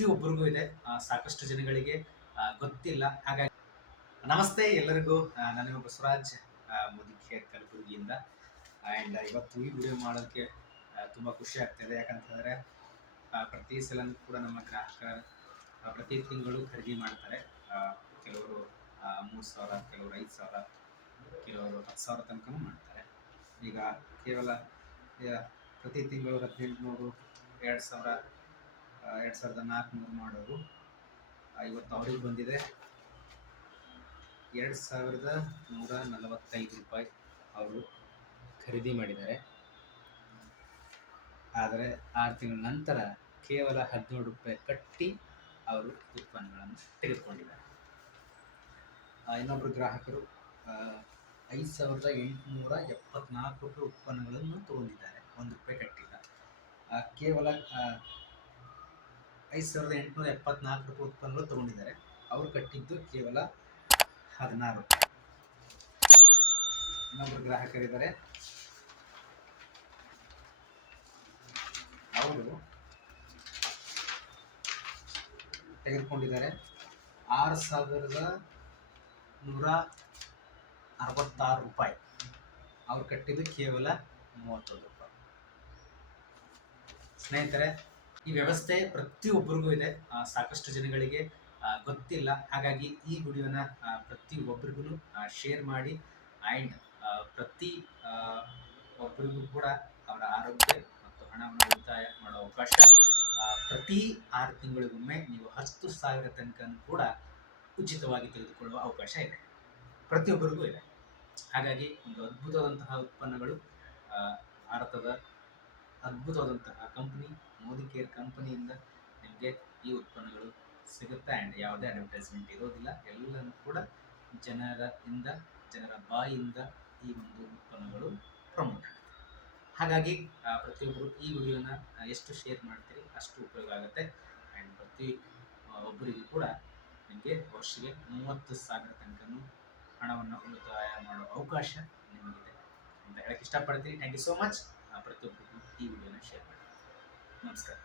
ಪ್ರತಿಯೊಬ್ಬರಿಗೂ ಇದೆ. ಸಾಕಷ್ಟು ಜನಗಳಿಗೆ ಗೊತ್ತಿಲ್ಲ. ಹಾಗಾಗಿ ನಮಸ್ತೆ ಎಲ್ಲರಿಗೂ. ನಾನು ಬಸವರಾಜ್, ಮುದಿಕೇರ್ ಕಲಬುರಗಿಯಿಂದ. ಆ್ಯಂಡ್ ಇವತ್ತು ಈ ವಿಡಿಯೋ ಮಾಡೋದಕ್ಕೆ ತುಂಬ ಖುಷಿ ಆಗ್ತಿದೆ. ಯಾಕಂತಂದರೆ ಪ್ರತಿ ಸಲನೂ ಕೂಡ ನಮ್ಮ ಗ್ರಾಹಕರ ಪ್ರತಿ ತಿಂಗಳು ಖರೀದಿ ಮಾಡ್ತಾರೆ. ಕೆಲವರು 3,000, ಕೆಲವರು 5,000, ಕೆಲವರು 10,000 ತನಕನೂ ಮಾಡ್ತಾರೆ. ಈಗ ಕೇವಲ ಪ್ರತಿ ತಿಂಗಳು 1,800, 2,000, 2,400 ಮಾಡೋರು ಇವತ್ತು ಅವ್ರಿಗೆ ಬಂದಿದೆ 2,145 ರೂಪಾಯಿ ಅವರು ಖರೀದಿ ಮಾಡಿದ್ದಾರೆ. ಆದರೆ 6 ತಿಂಗಳ ನಂತರ ಕೇವಲ 17 ರೂಪಾಯಿ ಕಟ್ಟಿ ಅವರು ಉತ್ಪನ್ನಗಳನ್ನು ತೆಗೆದುಕೊಂಡಿದ್ದಾರೆ. ಇನ್ನೊಬ್ಬರು ಗ್ರಾಹಕರು 5,874 ರೂಪಾಯಿ ಉತ್ಪನ್ನಗಳನ್ನು ತಗೊಂಡಿದ್ದಾರೆ. 1 ರೂಪಾಯಿ ಕಟ್ಟಿಲ್ಲ. ಕೇವಲ 5,874 ರೂಪಾಯಿ ಉತ್ಪನ್ನಗಳು ತಗೊಂಡಿದ್ದಾರೆ. ಅವರು ಕಟ್ಟಿದ್ದು ಕೇವಲ 16 ರೂಪಾಯಿ. ಇನ್ನೊಬ್ಬರು ಗ್ರಾಹಕರಿದ್ದಾರೆ, ಅವರು ತೆಗೆದುಕೊಂಡಿದ್ದಾರೆ 6,166 ರೂಪಾಯಿ. ಅವ್ರು ಕಟ್ಟಿದ್ದು ಕೇವಲ 31 ರೂಪಾಯಿ. ಸ್ನೇಹಿತರೆ, ಈ ವ್ಯವಸ್ಥೆ ಪ್ರತಿಯೊಬ್ಬರಿಗೂ ಇದೆ. ಸಾಕಷ್ಟು ಜನಗಳಿಗೆ ಗೊತ್ತಿಲ್ಲ. ಹಾಗಾಗಿ ಈ ವಿಡಿಯೋನ ಪ್ರತಿಯೊಬ್ಬರಿಗೂ ಶೇರ್ ಮಾಡಿ. ಆ್ಯಂಡ್ ಪ್ರತಿ ಒಬ್ಬರಿಗೂ ಕೂಡ ಅವರ ಆರೋಗ್ಯ ಮತ್ತು ಹಣವನ್ನು ಉಳಿತಾಯ ಮಾಡೋ ಅವಕಾಶ ಪ್ರತಿ 6 ತಿಂಗಳಿಗೊಮ್ಮೆ ನೀವು 10,000 ತನಕ ಕೂಡ ಉಚಿತವಾಗಿ ತೆಗೆದುಕೊಳ್ಳುವ ಅವಕಾಶ ಇದೆ. ಪ್ರತಿಯೊಬ್ಬರಿಗೂ ಇದೆ. ಹಾಗಾಗಿ ಒಂದು ಅದ್ಭುತವಾದಂತಹ ಉತ್ಪನ್ನಗಳು, ಭಾರತದ ಅದ್ಭುತವಾದಂತಹ ಕಂಪನಿ ಮೋದಿಕೇರ್ ಕಂಪನಿಯಿಂದ ನಿಮಗೆ ಈ ಉತ್ಪನ್ನಗಳು ಸಿಗುತ್ತೆ. ಆ್ಯಂಡ್ ಯಾವುದೇ ಅಡ್ವರ್ಟೈಸ್ಮೆಂಟ್ ಇರೋದಿಲ್ಲ. ಎಲ್ಲನೂ ಕೂಡ ಜನರ ಬಾಯಿಯಿಂದ ಈ ಒಂದು ಉತ್ಪನ್ನಗಳು ಪ್ರಮೋಟ್ ಆಗುತ್ತೆ. ಹಾಗಾಗಿ ಪ್ರತಿಯೊಬ್ಬರು ಈ ವಿಡಿಯೋನ ಎಷ್ಟು ಶೇರ್ ಮಾಡ್ತೀರಿ ಅಷ್ಟು ಉಪಯೋಗ ಆಗುತ್ತೆ. ಆ್ಯಂಡ್ ಪ್ರತಿ ಒಬ್ಬರಿಗೂ ಕೂಡ ನಿಮಗೆ ವರ್ಷಕ್ಕೆ 30,000 ತನಕ ಹಣವನ್ನು ಉಳಿತಾಯ ಮಾಡೋ ಅವಕಾಶ ನಿಮಗಿದೆ ಅಂತ ಹೇಳಕ್ಕೆ ಇಷ್ಟಪಡ್ತೀನಿ. Thank you so much. ಪ್ರತಿಯೊಬ್ಬರಿಗೂ ಈ ವಿಡಿಯೋನ ಶೇರ್ ಮಾಡಿ. ನಮಸ್ಕಾರ.